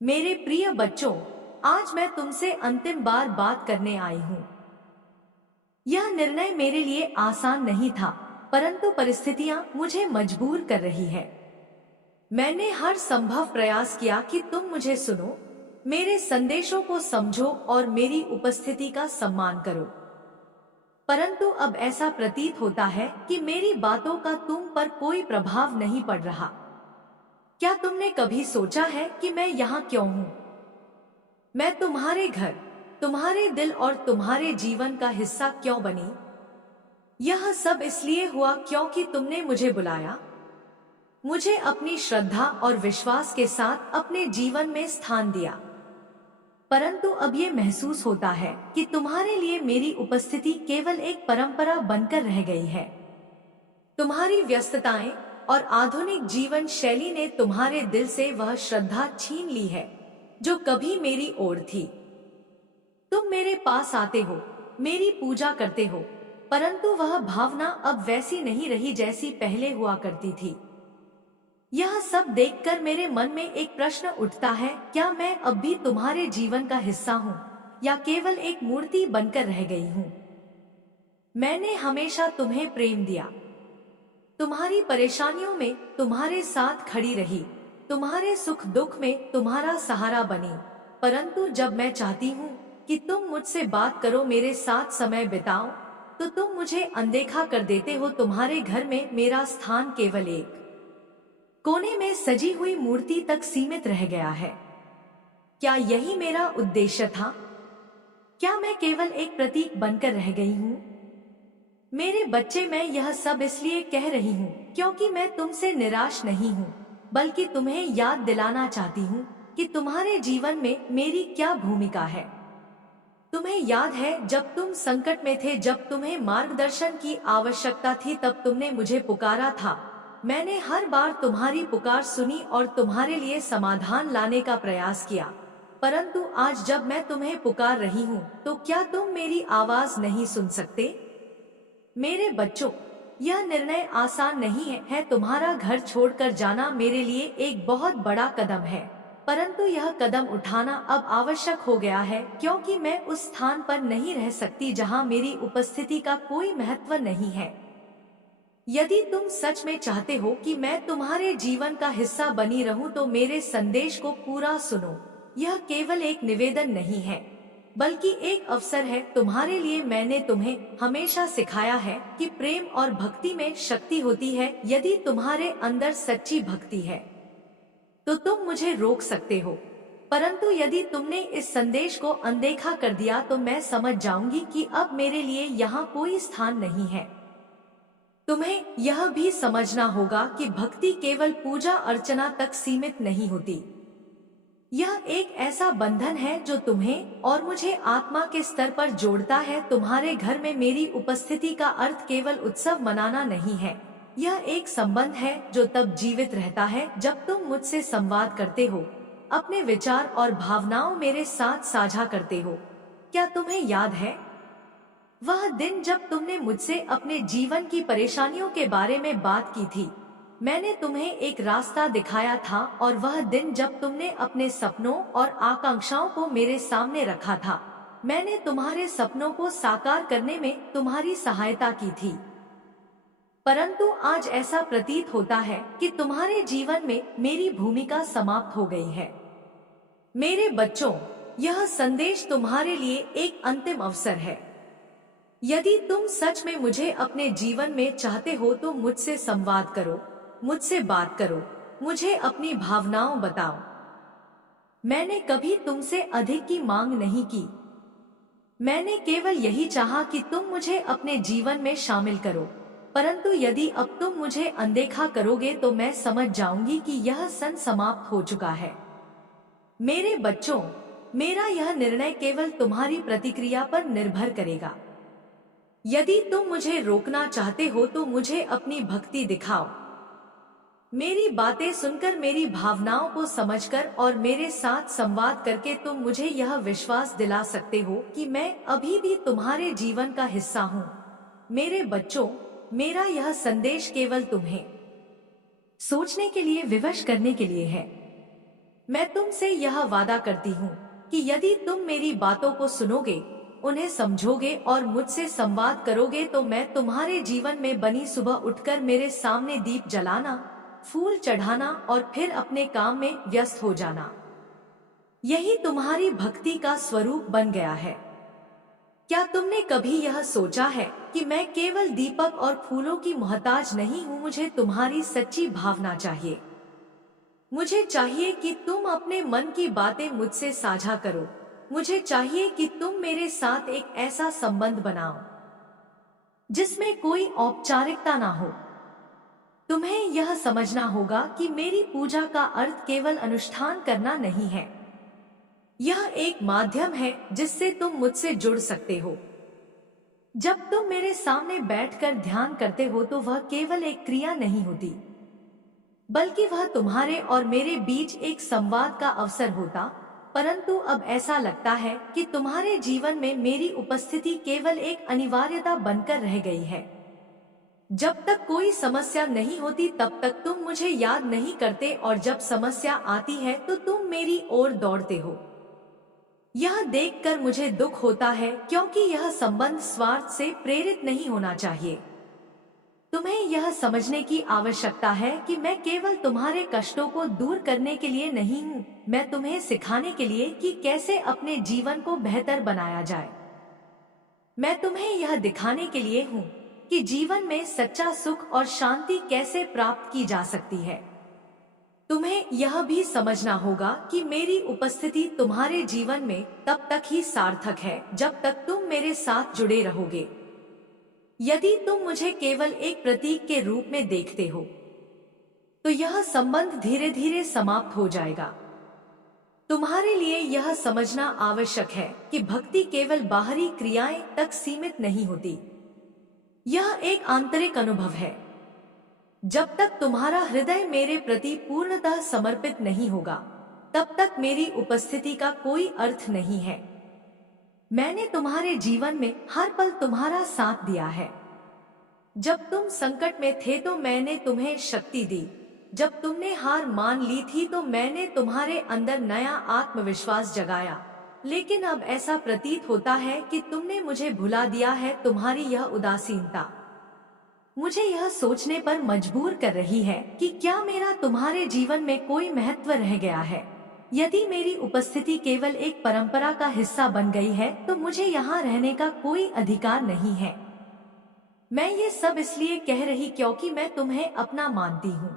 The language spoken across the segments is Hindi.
मेरे प्रिय बच्चों, आज मैं तुमसे अंतिम बार बात करने आई हूँ। यह निर्णय मेरे लिए आसान नहीं था, परंतु परिस्थितियाँ मुझे मजबूर कर रही है। मैंने हर संभव प्रयास किया कि तुम मुझे सुनो, मेरे संदेशों को समझो और मेरी उपस्थिति का सम्मान करो। परंतु अब ऐसा प्रतीत होता है कि मेरी बातों का तुम पर कोई प्रभाव नहीं पड़ रहा। क्या तुमने कभी सोचा है कि मैं यहाँ क्यों हूँ? मैं तुम्हारे घर, तुम्हारे दिल और तुम्हारे जीवन का हिस्सा क्यों बनी? यह सब इसलिए हुआ क्योंकि तुमने मुझे बुलाया, मुझे अपनी श्रद्धा और विश्वास के साथ अपने जीवन में स्थान दिया। परंतु अब ये महसूस होता है कि तुम्हारे लिए मेरी उपस्थिति केवल एक परंपरा बनकर रह गई है। तुम्हारी व्यस्तताएं और आधुनिक जीवन शैली ने तुम्हारे दिल से वह श्रद्धा छीन ली है जो कभी मेरी ओर थी। तुम मेरे पास आते हो, मेरी पूजा करते हो, परंतु वह भावना अब वैसी नहीं रही जैसी पहले हुआ करती थी। यह सब देखकर मेरे मन में एक प्रश्न उठता है, क्या मैं अब भी तुम्हारे जीवन का हिस्सा हूँ या केवल एक मूर्ति बनकर रह गई हूँ? मैंने हमेशा तुम्हें प्रेम दिया, तुम्हारी परेशानियों में तुम्हारे साथ खड़ी रही, तुम्हारे सुख दुख में तुम्हारा सहारा बनी। परंतु जब मैं चाहती हूँ कि तुम मुझसे बात करो, मेरे साथ समय बिताओ, तो तुम मुझे अनदेखा कर देते हो। तुम्हारे घर में मेरा स्थान केवल एक कोने में सजी हुई मूर्ति तक सीमित रह गया है। क्या यही मेरा उद्देश्य था? क्या मैं केवल एक प्रतीक बनकर रह गई हूँ? मेरे बच्चे, मैं यह सब इसलिए कह रही हूँ क्योंकि मैं तुमसे निराश नहीं हूँ, बल्कि तुम्हें याद दिलाना चाहती हूँ कि तुम्हारे जीवन में मेरी क्या भूमिका है। तुम्हें याद है जब तुम संकट में थे, जब तुम्हें मार्गदर्शन की आवश्यकता थी, तब तुमने मुझे पुकारा था। मैंने हर बार तुम्हारी पुकार सुनी और तुम्हारे लिए समाधान लाने का प्रयास किया। परंतु आज जब मैं तुम्हें पुकार रही हूँ, तो क्या तुम मेरी आवाज नहीं सुन सकते? मेरे बच्चों, यह निर्णय आसान नहीं है। तुम्हारा घर छोड़कर जाना मेरे लिए एक बहुत बड़ा कदम है, परंतु यह कदम उठाना अब आवश्यक हो गया है क्योंकि मैं उस स्थान पर नहीं रह सकती जहां मेरी उपस्थिति का कोई महत्व नहीं है। यदि तुम सच में चाहते हो कि मैं तुम्हारे जीवन का हिस्सा बनी रहूं, तो मेरे संदेश को पूरा सुनो। यह केवल एक निवेदन नहीं है, बल्कि एक अवसर है तुम्हारे लिए। मैंने तुम्हें हमेशा सिखाया है कि प्रेम और भक्ति में शक्ति होती है। यदि तुम्हारे अंदर सच्ची भक्ति है तो तुम मुझे रोक सकते हो, परंतु यदि तुमने इस संदेश को अनदेखा कर दिया तो मैं समझ जाऊंगी कि अब मेरे लिए यहाँ कोई स्थान नहीं है। तुम्हें यह भी समझना होगा कि भक्ति केवल पूजा अर्चना तक सीमित नहीं होती। यह एक ऐसा बंधन है जो तुम्हें और मुझे आत्मा के स्तर पर जोड़ता है। तुम्हारे घर में मेरी उपस्थिति का अर्थ केवल उत्सव मनाना नहीं है, यह एक संबंध है जो तब जीवित रहता है जब तुम मुझसे संवाद करते हो, अपने विचार और भावनाओं मेरे साथ साझा करते हो। क्या तुम्हें याद है वह दिन जब तुमने मुझसे अपने जीवन की परेशानियों के बारे में बात की थी? मैंने तुम्हें एक रास्ता दिखाया था, और वह दिन जब तुमने अपने सपनों और आकांक्षाओं को मेरे सामने रखा था। मैंने तुम्हारे सपनों को साकार करने में तुम्हारी सहायता की थी। परंतु आज ऐसा प्रतीत होता है कि तुम्हारे जीवन में मेरी भूमिका समाप्त हो गई है। मेरे बच्चों, यह संदेश तुम्हारे लिए एक अंतिम अवसर है। यदि तुम सच में मुझे अपने जीवन में चाहते हो तो मुझसे संवाद करो, मुझसे बात करो, मुझे अपनी भावनाओं बताओ। मैंने कभी तुमसे अधिक की मांग नहीं की। मैंने केवल यही चाहा कि तुम मुझे अपने जीवन में शामिल करो। परंतु यदि अब तुम मुझे अनदेखा करोगे तो मैं समझ जाऊंगी कि यह सन समाप्त हो चुका है। मेरे बच्चों, मेरा यह निर्णय केवल तुम्हारी प्रतिक्रिया पर निर्भर करेगा। यदि तुम मुझे रोकना चाहते हो तो मुझे अपनी भक्ति दिखाओ। मेरी बातें सुनकर, मेरी भावनाओं को समझकर और मेरे साथ संवाद करके तुम मुझे यह विश्वास दिला सकते हो कि मैं अभी भी तुम्हारे जीवन का हिस्सा हूँ। मेरे बच्चों, मेरा यह संदेश केवल तुम्हें सोचने के लिए, विवश करने के लिए है। मैं तुमसे यह वादा करती हूँ कि यदि तुम मेरी बातों को सुनोगे, उन्हें समझोगे और मुझसे संवाद करोगे तो मैं तुम्हारे जीवन में बनी सुबह उठकर मेरे सामने दीप जलाना, फूल चढ़ाना और फिर अपने काम में व्यस्त हो जाना। यही तुम्हारी भक्ति का स्वरूप बन गया है। क्या तुमने कभी यह सोचा है कि मैं केवल दीपक और फूलों की मोहताज नहीं हूँ? मुझे तुम्हारी सच्ची भावना चाहिए। मुझे चाहिए कि तुम अपने मन की बातें मुझसे साझा करो। मुझे चाहिए कि तुम मेरे साथ एक ऐसा संबंध बनाओ जिसमें कोई औपचारिकता ना हो। तुम्हें यह समझना होगा कि मेरी पूजा का अर्थ केवल अनुष्ठान करना नहीं है। यह एक माध्यम है जिससे तुम मुझसे जुड़ सकते हो। जब तुम मेरे सामने बैठकर ध्यान करते हो तो वह केवल एक क्रिया नहीं होती, बल्कि वह तुम्हारे और मेरे बीच एक संवाद का अवसर होता। परंतु अब ऐसा लगता है कि तुम्हारे जीवन में मेरी उपस्थिति केवल एक अनिवार्यता बनकर रह गई है। जब तक कोई समस्या नहीं होती तब तक तुम मुझे याद नहीं करते, और जब समस्या आती है तो तुम मेरी ओर दौड़ते हो। यह देखकर मुझे दुख होता है, क्योंकि यह संबंध स्वार्थ से प्रेरित नहीं होना चाहिए। तुम्हें यह समझने की आवश्यकता है कि मैं केवल तुम्हारे कष्टों को दूर करने के लिए नहीं हूँ, मैं तुम्हें सिखाने के लिए कि कैसे अपने जीवन को बेहतर बनाया जाए। मैं तुम्हें यह दिखाने के लिए हूँ कि जीवन में सच्चा सुख और शांति कैसे प्राप्त की जा सकती है। तुम्हें यह भी समझना होगा कि मेरी उपस्थिति तुम्हारे जीवन में तब तक ही सार्थक है जब तक तुम मेरे साथ जुड़े रहोगे। यदि तुम मुझे केवल एक प्रतीक के रूप में देखते हो तो यह संबंध धीरे धीरे समाप्त हो जाएगा। तुम्हारे लिए यह समझना आवश्यक है कि भक्ति केवल बाहरी क्रियाएं तक सीमित नहीं होती। यह एक आंतरिक अनुभव है। जब तक तुम्हारा हृदय मेरे प्रति पूर्णतः समर्पित नहीं होगा, तब तक मेरी उपस्थिति का कोई अर्थ नहीं है। मैंने तुम्हारे जीवन में हर पल तुम्हारा साथ दिया है। जब तुम संकट में थे तो मैंने तुम्हें शक्ति दी। जब तुमने हार मान ली थी तो मैंने तुम्हारे अंदर नया आत्मविश्वास जगाया। लेकिन अब ऐसा प्रतीत होता है कि तुमने मुझे भुला दिया है। तुम्हारी यह उदासीनता मुझे यह सोचने पर मजबूर कर रही है कि क्या मेरा तुम्हारे जीवन में कोई महत्व रह गया है। यदि मेरी उपस्थिति केवल एक परंपरा का हिस्सा बन गई है तो मुझे यहाँ रहने का कोई अधिकार नहीं है। मैं ये सब इसलिए कह रही क्योंकि मैं तुम्हें अपना मानती हूँ।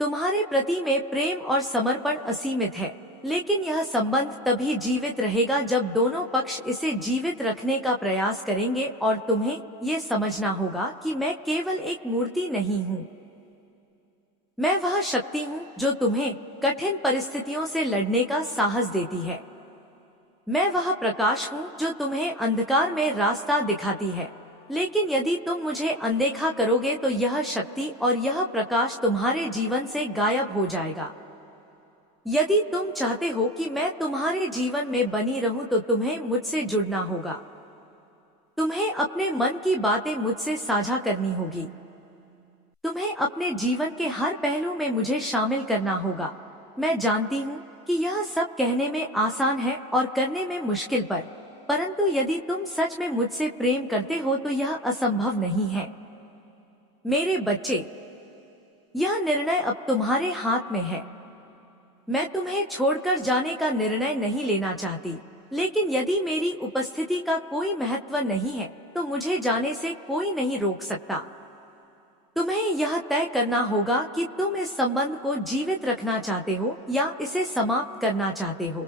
तुम्हारे प्रति में प्रेम और समर्पण असीमित है, लेकिन यह संबंध तभी जीवित रहेगा जब दोनों पक्ष इसे जीवित रखने का प्रयास करेंगे। और तुम्हें ये समझना होगा कि मैं केवल एक मूर्ति नहीं हूँ। मैं वह शक्ति हूँ जो तुम्हें कठिन परिस्थितियों से लड़ने का साहस देती है। मैं वह प्रकाश हूँ जो तुम्हें अंधकार में रास्ता दिखाती है। लेकिन यदि तुम मुझे अनदेखा करोगे तो यह शक्ति और यह प्रकाश तुम्हारे जीवन से गायब हो जाएगा। यदि तुम चाहते हो कि मैं तुम्हारे जीवन में बनी रहूं तो तुम्हें मुझसे जुड़ना होगा। तुम्हें अपने मन की बातें मुझसे साझा करनी होगी। तुम्हें अपने जीवन के हर पहलू में मुझे शामिल करना होगा। मैं जानती हूँ कि यह सब कहने में आसान है और करने में मुश्किल, परंतु यदि तुम सच में मुझसे प्रेम करते हो तो यह असंभव नहीं है। मेरे बच्चे, यह निर्णय अब तुम्हारे हाथ में है। मैं तुम्हें छोड़कर जाने का निर्णय नहीं लेना चाहती, लेकिन यदि मेरी उपस्थिति का कोई महत्व नहीं है तो मुझे जाने से कोई नहीं रोक सकता। तुम्हें यह तय करना होगा कि तुम इस संबंध को जीवित रखना चाहते हो या इसे समाप्त करना चाहते हो।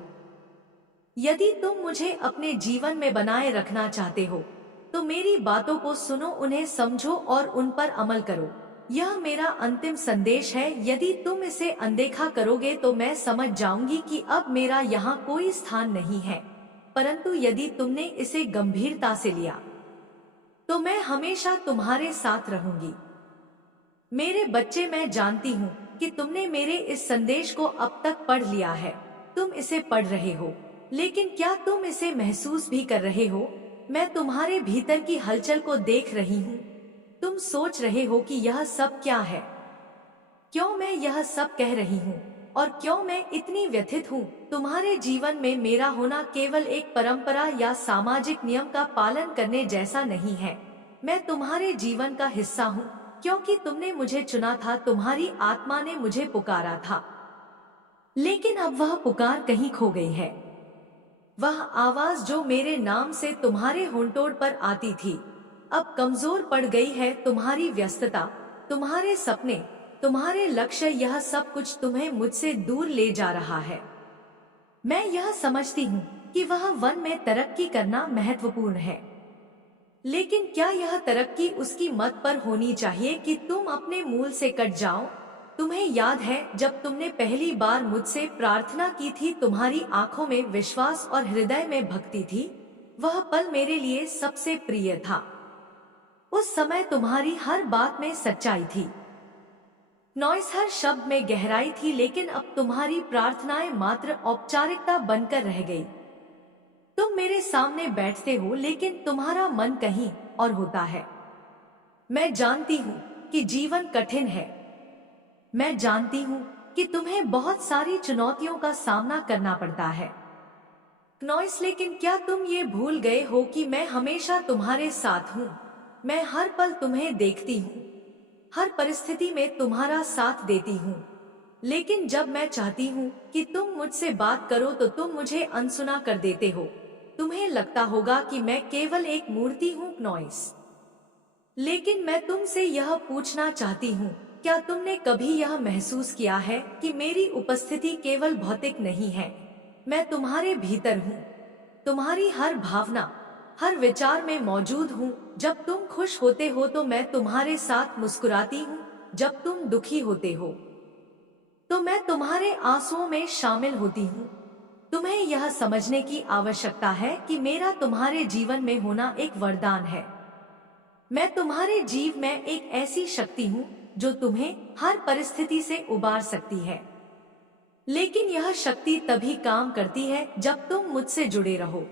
यदि तुम मुझे अपने जीवन में बनाए रखना चाहते हो तो मेरी बातों को सुनो, उन्हें समझो और उन पर अमल करो। यह मेरा अंतिम संदेश है। यदि तुम इसे अनदेखा करोगे तो मैं समझ जाऊंगी कि अब मेरा यहाँ कोई स्थान नहीं है, परंतु यदि तुमने इसे गंभीरता से लिया तो मैं हमेशा तुम्हारे साथ रहूंगी। मेरे बच्चे, मैं जानती हूँ कि तुमने मेरे इस संदेश को अब तक पढ़ लिया है। तुम इसे पढ़ रहे हो, लेकिन क्या तुम इसे महसूस भी कर रहे हो? मैं तुम्हारे भीतर की हलचल को देख रही हूँ। तुम सोच रहे हो कि यह सब क्या है, क्यों मैं यह सब कह रही हूँ। और क्यों मैं इतनी व्यथित हूँ। तुम्हारे जीवन में मेरा होना केवल एक परंपरा या सामाजिक नियम का पालन करने जैसा नहीं है। मैं तुम्हारे जीवन का हिस्सा हूँ, क्योंकि तुमने मुझे चुना था, तुम्हारी आत्मा ने मुझे पुकारा था। लेकिन अब वह पुकार कहीं खो गई है। वह आवाज जो मेरे नाम से तुम्हारे होंठों पर आती थी, अब कमजोर पड़ गई है। तुम्हारी व्यस्तता, तुम्हारे सपने, तुम्हारे लक्ष्य, यह सब कुछ तुम्हें मुझसे दूर ले जा रहा है। मैं यह समझती हूँ कि वह वन में तरक्की करना महत्वपूर्ण है, लेकिन क्या यह तरक्की उसकी मत पर होनी चाहिए कि तुम अपने मूल से कट जाओ? तुम्हें याद है जब तुमने पहली बार मुझसे प्रार्थना की थी, तुम्हारी आंखों में विश्वास और हृदय में भक्ति थी। वह पल मेरे लिए सबसे प्रिय था। उस समय तुम्हारी हर बात में सच्चाई थी, नॉइस हर शब्द में गहराई थी, लेकिन अब तुम्हारी प्रार्थनाएं मात्र औपचारिकता बनकर रह गई। तुम मेरे सामने बैठते हो, लेकिन तुम्हारा मन कहीं और होता है। मैं जानती हूँ कि जीवन कठिन है। मैं जानती हूँ कि तुम्हें बहुत सारी चुनौतियों का सामना करना पड़ता है, नॉइस, लेकिन क्या तुम ये भूल गए हो कि मैं हमेशा तुम्हारे साथ हूँ? मैं हर पल तुम्हें देखती हूँ, हर परिस्थिति में तुम्हारा साथ देती हूँ। लेकिन जब मैं चाहती हूँ कि तुम मुझसे बात करो तो तुम मुझे अनसुना कर देते हो। तुम्हें लगता होगा कि मैं केवल एक मूर्ति हूँ, नॉइस। लेकिन मैं तुमसे यह पूछना चाहती हूँ, क्या तुमने कभी यह महसूस किया है कि मेरी उपस्थिति केवल भौतिक नहीं है? मैं तुम्हारे भीतर हूँ, तुम्हारी हर भावना, हर विचार में मौजूद हूँ। जब तुम खुश होते हो तो मैं तुम्हारे साथ मुस्कुराती हूँ, जब तुम दुखी होते हो तो मैं तुम्हारे आंसुओं में शामिल होती हूँ। तुम्हें यह समझने की आवश्यकता है कि मेरा तुम्हारे जीवन में होना एक वरदान है। मैं तुम्हारे जीव में एक ऐसी शक्ति हूँ जो तुम्हें हर परिस्थिति से उबार सकती है, लेकिन यह शक्ति तभी काम करती है जब तुम मुझसे जुड़े रहो।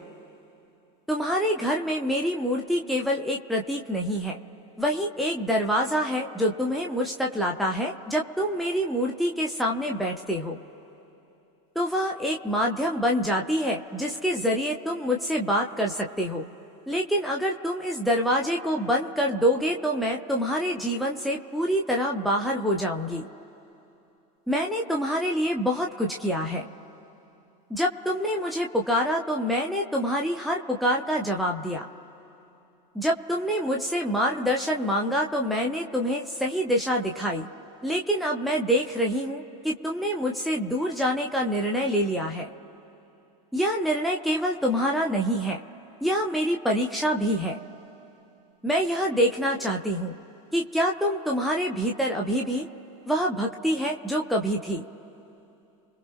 तुम्हारे घर में मेरी मूर्ति केवल एक प्रतीक नहीं है, वही एक दरवाजा है जो तुम्हें मुझ तक लाता है। जब तुम मेरी मूर्ति के सामने बैठते हो तो वह एक माध्यम बन जाती है जिसके जरिए तुम मुझसे बात कर सकते हो। लेकिन अगर तुम इस दरवाजे को बंद कर दोगे तो मैं तुम्हारे जीवन से पूरी तरह बाहर हो जाऊंगी। मैंने तुम्हारे लिए बहुत कुछ किया है। जब तुमने मुझे पुकारा तो मैंने तुम्हारी हर पुकार का जवाब दिया। जब तुमने मुझसे मार्गदर्शन मांगा तो मैंने तुम्हें सही दिशा दिखाई। लेकिन अब मैं देख रही हूँ कि तुमने मुझसे दूर जाने का निर्णय ले लिया है। यह निर्णय केवल तुम्हारा नहीं है, यह मेरी परीक्षा भी है। मैं यह देखना चाहती हूँ कि क्या तुम्हारे भीतर अभी भी वह भक्ति है जो कभी थी।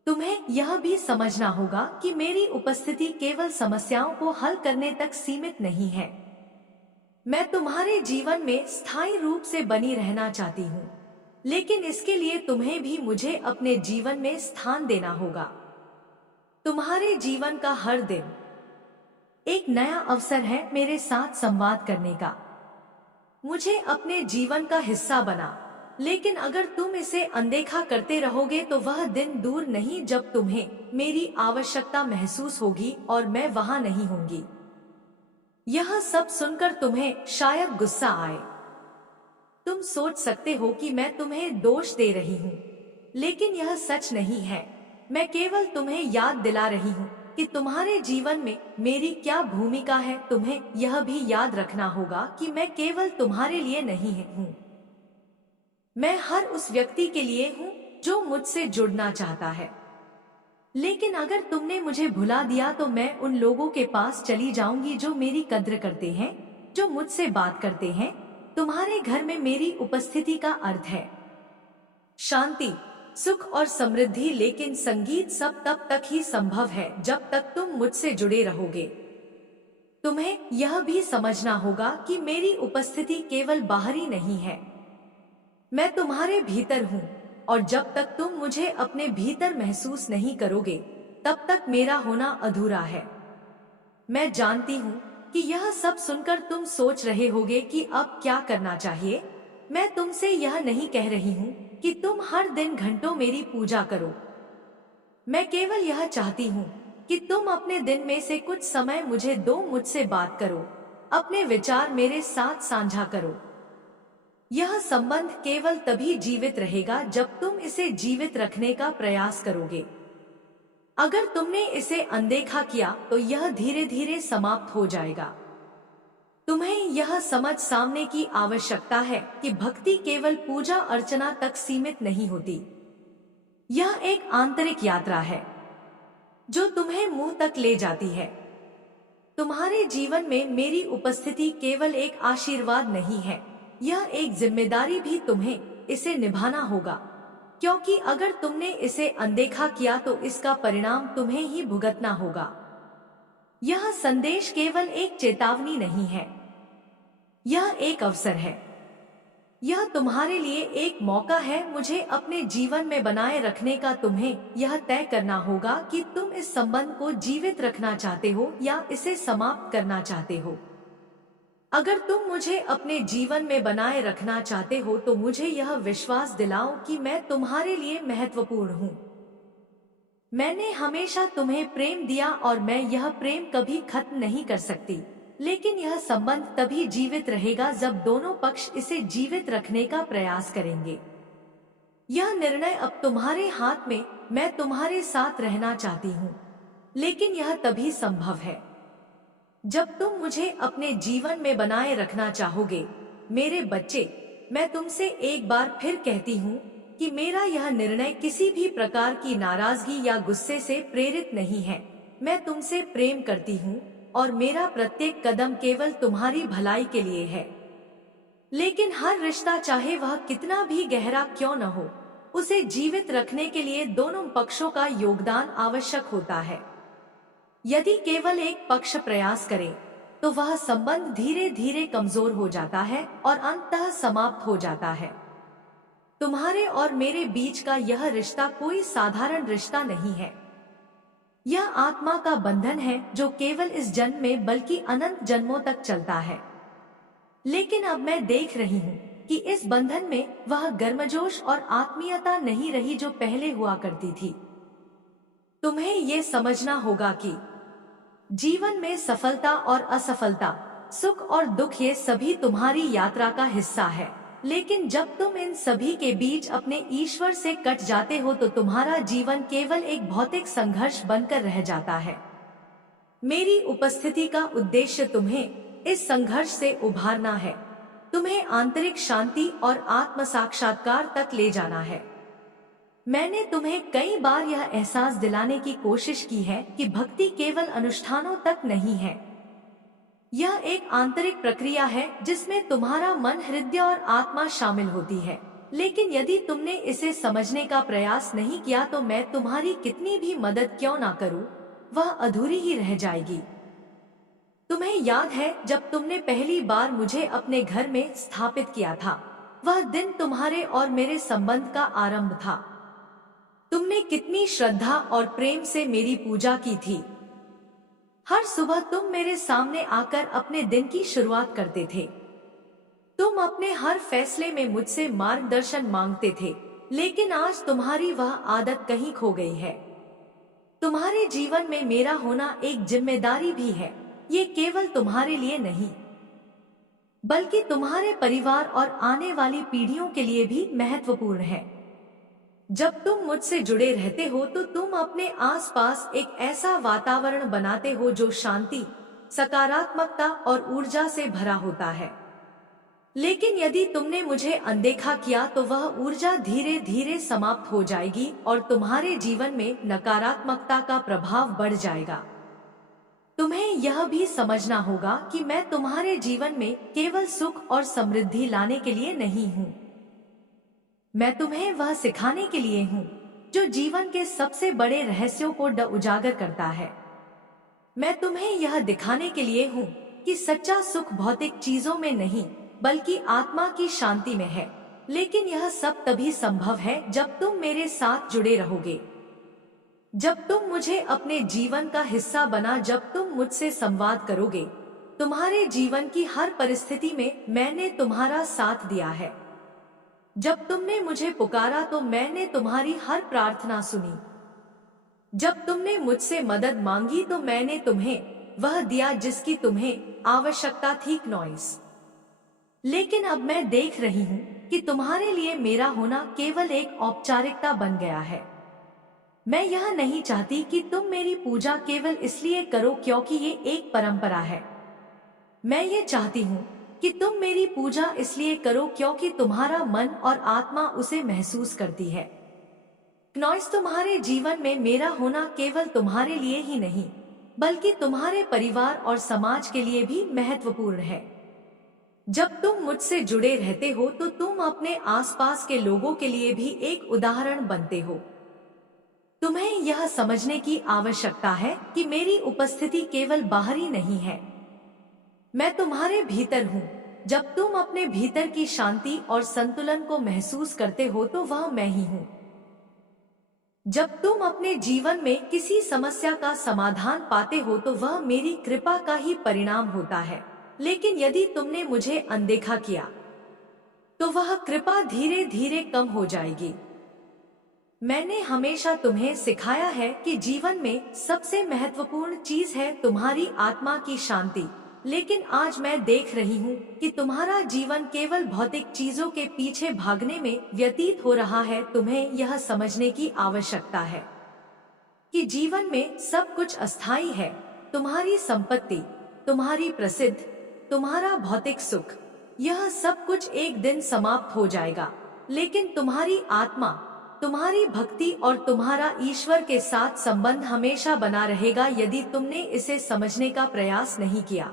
तुम्हें यह भी समझना होगा कि मेरी उपस्थिति केवल समस्याओं को हल करने तक सीमित नहीं है। मैं तुम्हारे जीवन में स्थायी रूप से बनी रहना चाहती हूँ, लेकिन इसके लिए तुम्हें भी मुझे अपने जीवन में स्थान देना होगा। तुम्हारे जीवन का हर दिन एक नया अवसर है मेरे साथ संवाद करने का। मुझे अपने जीवन का हिस्सा बना, लेकिन अगर तुम इसे अनदेखा करते रहोगे तो वह दिन दूर नहीं जब तुम्हें मेरी आवश्यकता महसूस होगी और मैं वहां नहीं होंगी। यह सब सुनकर तुम्हें शायद गुस्सा आए। तुम सोच सकते हो कि मैं तुम्हें दोष दे रही हूँ, लेकिन यह सच नहीं है। मैं केवल तुम्हें याद दिला रही हूँ कि तुम्हारे जीवन में मेरी क्या भूमिका है। तुम्हें यह भी याद रखना होगा कि मैं केवल तुम्हारे लिए नहीं हूँ, मैं हर उस व्यक्ति के लिए हूँ जो मुझसे जुड़ना चाहता है। लेकिन अगर तुमने मुझे भुला दिया तो मैं उन लोगों के पास चली जाऊंगी जो मेरी कद्र करते हैं, जो मुझसे बात करते हैं। तुम्हारे घर में मेरी उपस्थिति का अर्थ है शांति, सुख और समृद्धि, लेकिन संगीत सब तब तक ही संभव है जब तक तुम मुझसे जुड़े रहोगे। तुम्हें यह भी समझना होगा कि मेरी उपस्थिति केवल बाहरी नहीं है, मैं तुम्हारे भीतर हूँ, और जब तक तुम मुझे अपने भीतर महसूस नहीं करोगे तब तक मेरा होना अधूरा है। मैं जानती हूँ कि यह सब सुनकर तुम सोच रहे होगे कि अब क्या करना चाहिए। मैं तुमसे यह नहीं कह रही हूँ कि तुम हर दिन घंटों मेरी पूजा करो। मैं केवल यह चाहती हूँ कि तुम अपने दिन में से कुछ समय मुझे दो, मुझसे बात करो, अपने विचार मेरे साथ साझा करो। यह संबंध केवल तभी जीवित रहेगा जब तुम इसे जीवित रखने का प्रयास करोगे। अगर तुमने इसे अनदेखा किया तो यह धीरे धीरे समाप्त हो जाएगा। तुम्हें यह समझ सामने की आवश्यकता है कि भक्ति केवल पूजा अर्चना तक सीमित नहीं होती। यह एक आंतरिक यात्रा है जो तुम्हें मुंह तक ले जाती है। तुम्हारे जीवन में मेरी उपस्थिति केवल एक आशीर्वाद नहीं है, यह एक जिम्मेदारी भी। तुम्हें इसे निभाना होगा, क्योंकि अगर तुमने इसे अनदेखा किया तो इसका परिणाम तुम्हें ही भुगतना होगा। यह संदेश केवल एक चेतावनी नहीं है, यह एक अवसर है। यह तुम्हारे लिए एक मौका है मुझे अपने जीवन में बनाए रखने का। तुम्हें यह तय करना होगा कि तुम इस संबंध को जीवित रखना चाहते हो या इसे समाप्त करना चाहते हो। अगर तुम मुझे अपने जीवन में बनाए रखना चाहते हो तो मुझे यह विश्वास दिलाओ कि मैं तुम्हारे लिए महत्वपूर्ण हूँ। मैंने हमेशा तुम्हें प्रेम दिया और मैं यह प्रेम कभी खत्म नहीं कर सकती, लेकिन यह संबंध तभी जीवित रहेगा जब दोनों पक्ष इसे जीवित रखने का प्रयास करेंगे। यह निर्णय अब तुम्हारे हाथ में। मैं तुम्हारे साथ रहना चाहती हूँ, लेकिन यह तभी संभव है जब तुम मुझे अपने जीवन में बनाए रखना चाहोगे। मेरे बच्चे, मैं तुमसे एक बार फिर कहती हूँ कि मेरा यह निर्णय किसी भी प्रकार की नाराजगी या गुस्से से प्रेरित नहीं है। मैं तुमसे प्रेम करती हूँ और मेरा प्रत्येक कदम केवल तुम्हारी भलाई के लिए है। लेकिन हर रिश्ता, चाहे वह कितना भी गहरा क्यों न हो, उसे जीवित रखने के लिए दोनों पक्षों का योगदान आवश्यक होता है। यदि केवल एक पक्ष प्रयास करे तो वह संबंध धीरे धीरे कमजोर हो जाता है और अंततः समाप्त हो जाता है। तुम्हारे और मेरे बीच का यह रिश्ता कोई साधारण रिश्ता नहीं है। यह आत्मा का बंधन है जो केवल इस जन्म में बल्कि अनंत जन्मों तक चलता है। लेकिन अब मैं देख रही हूँ कि इस बंधन में वह गर्मजोश और आत्मीयता नहीं रही जो पहले हुआ करती थी। तुम्हें ये समझना होगा कि जीवन में सफलता और असफलता, सुख और दुख, ये सभी तुम्हारी यात्रा का हिस्सा है। लेकिन जब तुम इन सभी के बीच अपने ईश्वर से कट जाते हो तो तुम्हारा जीवन केवल एक भौतिक संघर्ष बनकर रह जाता है। मेरी उपस्थिति का उद्देश्य तुम्हें इस संघर्ष से उभारना है, तुम्हें आंतरिक शांति और आत्म साक्षात्कार तक ले जाना है। मैंने तुम्हें कई बार यह एहसास दिलाने की कोशिश की है कि भक्ति केवल अनुष्ठानों तक नहीं है। यह एक आंतरिक प्रक्रिया है जिसमें तुम्हारा मन, हृदय और आत्मा शामिल होती है। लेकिन यदि तुमने इसे समझने का प्रयास नहीं किया तो मैं तुम्हारी कितनी भी मदद क्यों ना करूं, वह अधूरी ही रह जाएगी। तुम्हें याद है जब तुमने पहली बार मुझे अपने घर में स्थापित किया था, वह दिन तुम्हारे और मेरे संबंध का आरंभ था। तुमने कितनी श्रद्धा और प्रेम से मेरी पूजा की थी। हर सुबह तुम मेरे सामने आकर अपने दिन की शुरुआत करते थे। तुम अपने हर फैसले में मुझसे मार्गदर्शन मांगते थे। लेकिन आज तुम्हारी वह आदत कहीं खो गई है। तुम्हारे जीवन में मेरा होना एक जिम्मेदारी भी है। ये केवल तुम्हारे लिए नहीं, बल्कि तुम्हारे परिवार और आने वाली पीढ़ियों के लिए भी महत्वपूर्ण है। जब तुम मुझसे जुड़े रहते हो तो तुम अपने आसपास एक ऐसा वातावरण बनाते हो जो शांति, सकारात्मकता और ऊर्जा से भरा होता है। लेकिन यदि तुमने मुझे अनदेखा किया तो वह ऊर्जा धीरे धीरे समाप्त हो जाएगी और तुम्हारे जीवन में नकारात्मकता का प्रभाव बढ़ जाएगा। तुम्हें यह भी समझना होगा कि मैं तुम्हारे जीवन में केवल सुख और समृद्धि लाने के लिए नहीं हूँ। मैं तुम्हें वह सिखाने के लिए हूँ जो जीवन के सबसे बड़े रहस्यों को उजागर करता है। मैं तुम्हें यह दिखाने के लिए हूँ कि सच्चा सुख भौतिक चीजों में नहीं बल्कि आत्मा की शांति में है। लेकिन यह सब तभी संभव है जब तुम मेरे साथ जुड़े रहोगे, जब तुम मुझे अपने जीवन का हिस्सा बना, जब तुम मुझसे संवाद करोगे। तुम्हारे जीवन की हर परिस्थिति में मैंने तुम्हारा साथ दिया है। जब तुमने मुझे पुकारा तो मैंने तुम्हारी हर प्रार्थना सुनी। जब तुमने मुझसे मदद मांगी तो मैंने तुम्हें वह दिया जिसकी तुम्हें आवश्यकता थी नॉइस। लेकिन अब मैं देख रही हूँ कि तुम्हारे लिए मेरा होना केवल एक औपचारिकता बन गया है। मैं यह नहीं चाहती कि तुम मेरी पूजा केवल इसलिए करो क्योंकि ये एक परंपरा है। मैं ये चाहती हूँ कि तुम मेरी पूजा इसलिए करो क्योंकि तुम्हारा मन और आत्मा उसे महसूस करती है। नॉइस, तुम्हारे जीवन में मेरा होना केवल तुम्हारे लिए ही नहीं बल्कि तुम्हारे परिवार और समाज के लिए भी महत्वपूर्ण है। जब तुम मुझसे जुड़े रहते हो तो तुम अपने आसपास के लोगों के लिए भी एक उदाहरण बनते हो। तुम्हें यह समझने की आवश्यकता है कि मेरी उपस्थिति केवल बाहरी नहीं है, मैं तुम्हारे भीतर हूँ। जब तुम अपने भीतर की शांति और संतुलन को महसूस करते हो तो वह मैं ही हूँ। जब तुम अपने जीवन में किसी समस्या का समाधान पाते हो तो वह मेरी कृपा का ही परिणाम होता है। लेकिन यदि तुमने मुझे अनदेखा किया तो वह कृपा धीरे धीरे कम हो जाएगी। मैंने हमेशा तुम्हें सिखाया है कि जीवन में सबसे महत्वपूर्ण चीज है तुम्हारी आत्मा की शांति, लेकिन आज मैं देख रही हूँ कि तुम्हारा जीवन केवल भौतिक चीजों के पीछे भागने में व्यतीत हो रहा है। तुम्हें यह समझने की आवश्यकता है कि जीवन में सब कुछ अस्थायी है। तुम्हारी संपत्ति, तुम्हारी प्रसिद्ध, तुम्हारा भौतिक सुख, यह सब कुछ एक दिन समाप्त हो जाएगा, लेकिन तुम्हारी आत्मा, तुम्हारी भक्ति और तुम्हारा ईश्वर के साथ संबंध हमेशा बना रहेगा। यदि तुमने इसे समझने का प्रयास नहीं किया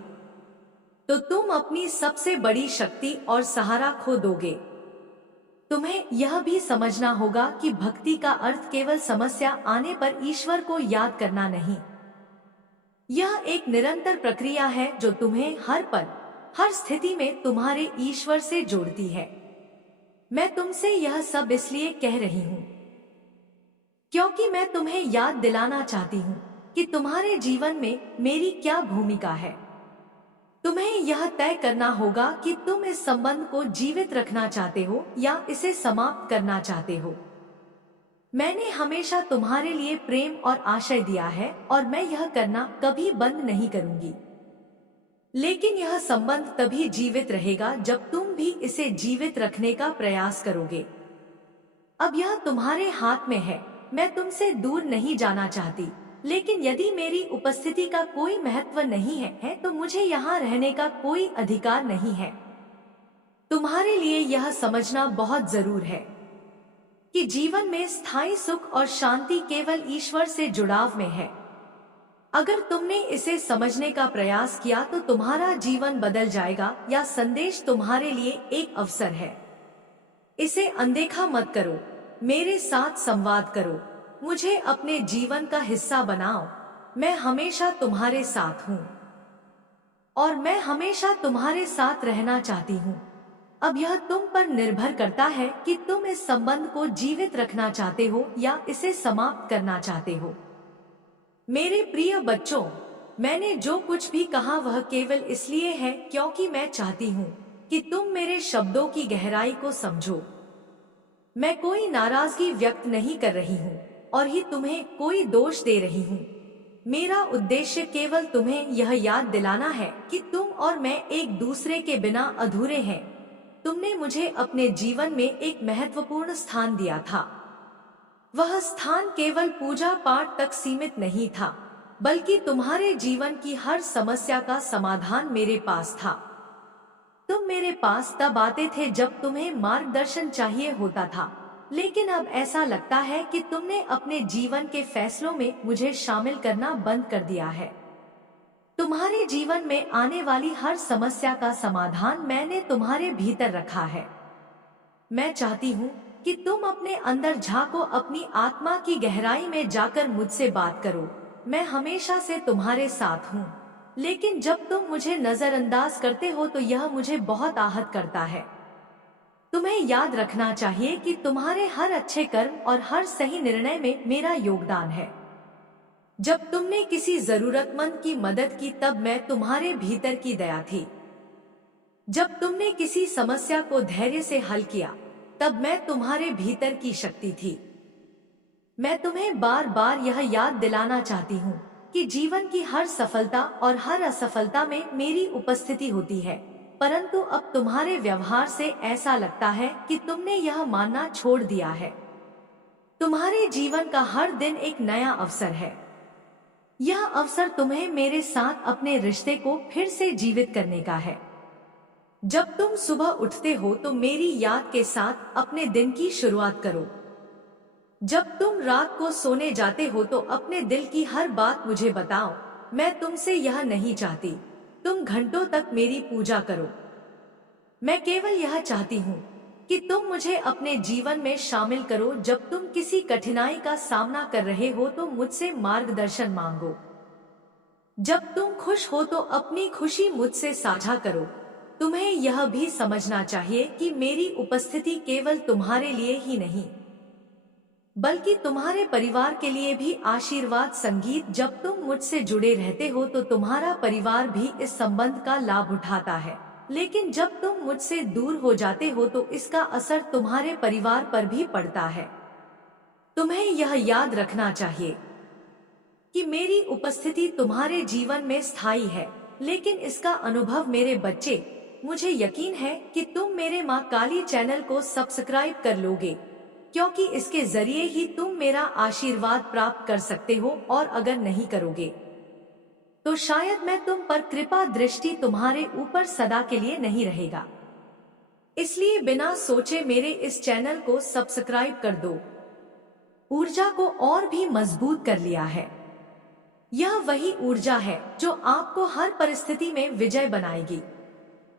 तो तुम अपनी सबसे बड़ी शक्ति और सहारा खो दोगे। तुम्हें यह भी समझना होगा कि भक्ति का अर्थ केवल समस्या आने पर ईश्वर को याद करना नहीं, यह एक निरंतर प्रक्रिया है जो तुम्हें हर पल, हर स्थिति में तुम्हारे ईश्वर से जोड़ती है। मैं तुमसे यह सब इसलिए कह रही हूँ क्योंकि मैं तुम्हें याद दिलाना चाहती हूँ कि तुम्हारे जीवन में मेरी क्या भूमिका है। तुम्हें यह तय करना होगा कि तुम इस संबंध को जीवित रखना चाहते हो या इसे समाप्त करना चाहते हो। मैंने हमेशा तुम्हारे लिए प्रेम और आशय दिया है और मैं यह करना कभी बंद नहीं करूंगी, लेकिन यह संबंध तभी जीवित रहेगा जब तुम भी इसे जीवित रखने का प्रयास करोगे। अब यह तुम्हारे हाथ में है। मैं तुमसे दूर नहीं जाना चाहती, लेकिन यदि मेरी उपस्थिति का कोई महत्व नहीं है तो मुझे यहाँ रहने का कोई अधिकार नहीं है। तुम्हारे लिए यह समझना बहुत जरूर है कि जीवन में स्थायी सुख और शांति केवल ईश्वर से जुड़ाव में है। अगर तुमने इसे समझने का प्रयास किया तो तुम्हारा जीवन बदल जाएगा। यह संदेश तुम्हारे लिए एक अवसर है। इसे अनदेखा मत करो, मेरे साथ संवाद करो, मुझे अपने जीवन का हिस्सा बनाओ। मैं हमेशा तुम्हारे साथ हूँ और मैं हमेशा तुम्हारे साथ रहना चाहती हूँ। अब यह तुम पर निर्भर करता है कि तुम इस संबंध को जीवित रखना चाहते हो या इसे समाप्त करना चाहते हो। मेरे प्रिय बच्चों, मैंने जो कुछ भी कहा वह केवल इसलिए है क्योंकि मैं चाहती हूँ कि तुम मेरे शब्दों की गहराई को समझो। मैं कोई नाराजगी व्यक्त नहीं कर रही हूँ और ही तुम्हें कोई दोष दे रही हूँ। मेरा उद्देश्य केवल तुम्हें यह याद दिलाना है कि तुम और मैं एक दूसरे के बिना अधूरे हैं। तुमने मुझे अपने जीवन में एक महत्वपूर्ण स्थान दिया था। वह स्थान केवल पूजा पाठ तक सीमित नहीं था, बल्कि तुम्हारे जीवन की हर समस्या का समाधान मेरे पास था। तुम मेरे पास तब आते थे जब तुम्हें मार्गदर्शन चाहिए होता था, लेकिन अब ऐसा लगता है कि तुमने अपने जीवन के फैसलों में मुझे शामिल करना बंद कर दिया है। तुम्हारे जीवन में आने वाली हर समस्या का समाधान मैंने तुम्हारे भीतर रखा है। मैं चाहती हूँ कि तुम अपने अंदर झांको, अपनी आत्मा की गहराई में जाकर मुझसे बात करो। मैं हमेशा से तुम्हारे साथ हूँ, लेकिन जब तुम मुझे नजरअंदाज करते हो तो यह मुझे बहुत आहत करता है। तुम्हें याद रखना चाहिए कि तुम्हारे हर अच्छे कर्म और हर सही निर्णय में मेरा योगदान है। जब तुमने किसी जरूरतमंद की मदद की तब मैं तुम्हारे भीतर की दया थी। जब तुमने किसी समस्या को धैर्य से हल किया तब मैं तुम्हारे भीतर की शक्ति थी। मैं तुम्हें बार बार यह याद दिलाना चाहती हूँ कि जीवन की हर सफलता और हर असफलता में मेरी उपस्थिति होती है, परंतु अब तुम्हारे व्यवहार से ऐसा लगता है कि तुमने यह मानना छोड़ दिया है। तुम्हारे जीवन का हर दिन एक नया अवसर है। यह अवसर तुम्हें मेरे साथ अपने रिश्ते को फिर से जीवित करने का है। जब तुम सुबह उठते हो तो मेरी याद के साथ अपने दिन की शुरुआत करो। जब तुम रात को सोने जाते हो तो अपने दिल की हर बात मुझे बताओ। मैं तुमसे यह नहीं चाहती तुम घंटों तक मेरी पूजा करो। मैं केवल यह चाहती हूँ कि तुम मुझे अपने जीवन में शामिल करो। जब तुम किसी कठिनाई का सामना कर रहे हो तो मुझसे मार्गदर्शन मांगो। जब तुम खुश हो तो अपनी खुशी मुझसे साझा करो। तुम्हें यह भी समझना चाहिए कि मेरी उपस्थिति केवल तुम्हारे लिए ही नहीं बल्कि तुम्हारे परिवार के लिए भी आशीर्वाद संगीत। जब तुम मुझसे जुड़े रहते हो तो तुम्हारा परिवार भी इस संबंध का लाभ उठाता है, लेकिन जब तुम मुझसे दूर हो जाते हो तो इसका असर तुम्हारे परिवार पर भी पड़ता है। तुम्हें यह याद रखना चाहिए कि मेरी उपस्थिति तुम्हारे जीवन में स्थायी है, लेकिन इसका अनुभव मेरे बच्चे, मुझे यकीन है कि तुम मेरे माँ काली चैनल को सब्सक्राइब कर लोगे, क्योंकि इसके जरिए ही तुम मेरा आशीर्वाद प्राप्त कर सकते हो, और अगर नहीं करोगे तो शायद मैं तुम पर कृपा दृष्टि तुम्हारे ऊपर सदा के लिए नहीं रहेगा। इसलिए बिना सोचे मेरे इस चैनल को सब्सक्राइब कर दो। ऊर्जा को और भी मजबूत कर लिया है। यह वही ऊर्जा है जो आपको हर परिस्थिति में विजय बनाएगी।